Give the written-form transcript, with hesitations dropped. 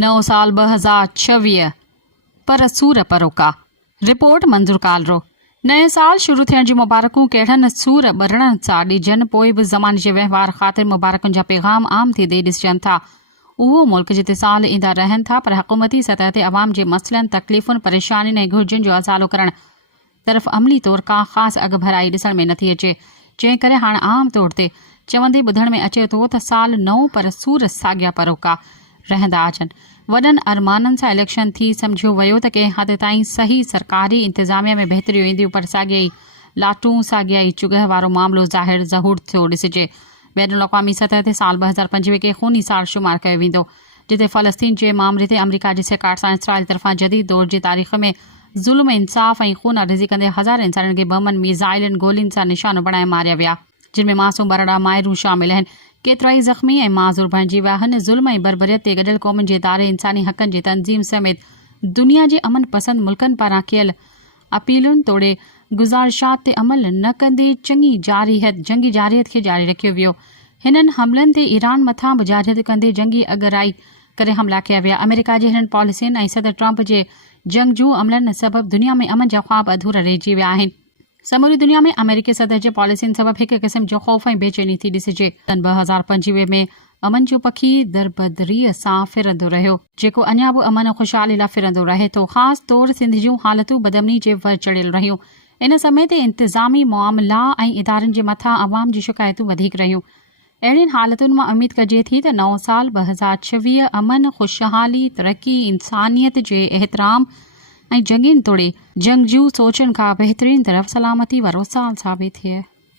नओं साल 2026 पर सूर परोका रिपोर्ट मंज़ूर कालरो। नए साल शुरू थियण जी मुबारकूं कहिड़नि सूर ॿरण सां ॾिजनि पोइ बि ज़माने जे वहिंवार ख़ातिर मुबारकुनि जा पैगाम आम थी ॾिसजनि था। उहो मुल्क जिते साल ईंदा रहनि था पर हुकूमती सतह ते अवाम जे मसइलनि तकलीफ़ुनि परेशानियुनि ऐं घुर्जुनि जो अज़ालो करण तरफ़ अमली तौर का ख़ासि अॻु भराई ॾिसण में नथी अचे, जंहिं करे हाणे आम तौर ते चवंदे ॿुधण में अचे थो त साल नओं पर सूर साॻिया परोका रहंदा अचनि। वॾनि अरमाननि सां इलेक्शन थी सम्झियो वियो त कंहिं हद ताईं सही सरकारी इंतिज़ामिया में बहितरियूं ईंदियूं, पर साॻियाई लाटूं साॻियाई चुगह वारो मामिलो ज़हूर थियो ॾिसिजे। बैन अल-अक़वामी सतह ते साल 2025 खे खूनी साल शुमार कयो वेंदो, जिते फ़लस्तीन जे मामले ते अमरीका जी सिकाट सां इसराइल तरफ़ां जदीद दौर जी तारीख़ में ज़ुल्म, इंसाफ़ ऐं खून अर्ज़ी कंदे हज़ार इंसाननि खे बमनि, मीज़ाइलनि, गोलियुनि सां निशानो बणाए मारिया विया, जिन में मासूम बरड़ा माइरूं शामिल आहिनि। केतिराई ज़ख़्मी ऐं माज़ूर बणिजी विया आहिनि। ज़ुल्म ऐं बरबरियत ते गॾियल क़ौमुनि जे इदारे, इंसानी हक़नि जी तंज़ीम समेत दुनिया जे अमन पसंद मुल्कनि पारां कयल अपीलुनि तोड़े गुज़ारिशात ते अमल न कंदे जंगी जारियत खे जारी रखियो वियो। हिननि हमलनि ते ईरान मथां बि जारियत कंदे जंगी अगराई करे हमला कया विया। अमेरिका जे हिननि पॉलिसियुनि ऐं सदर ट्रंप जे जंगजू अमलनि सबबि दुनिया में अमन जा ख़्वाब अधूरा रहिजी विया आहिनि। समूरी दुनिया में अमेरिकी सदर जे पॉलिसियुनि सबबि हिक क़िस्म जो ख़ौफ़ ऐं बेचैनी थी ॾिसिजे। 2025 में अमन जो पखी दरबदरीअ सां फिरंदो रहियो, जेको अञा बि अमन ख़ुशहाली लाइ फिरंदो रहे थो। ख़ासि तौर सिंध जूं हालतूं बदमनी जे वर चढ़ियल रहियूं। इन समय ते इंतिज़ामी मामला ऐं इदारनि जे मथां अवाम जी शिकायतूं वधीक रहियूं। अहिड़ियुनि हालतुनि मां उमीद कजे थी त नओं साल 2026 अमन, ख़ुशहाली, तरक़ी, इंसानियत जे एहतराम ऐं जंगियुनि तोड़े जंगजू सोचनि खां बहितरीन तरफ़ सलामती वारो साल साबित थिए।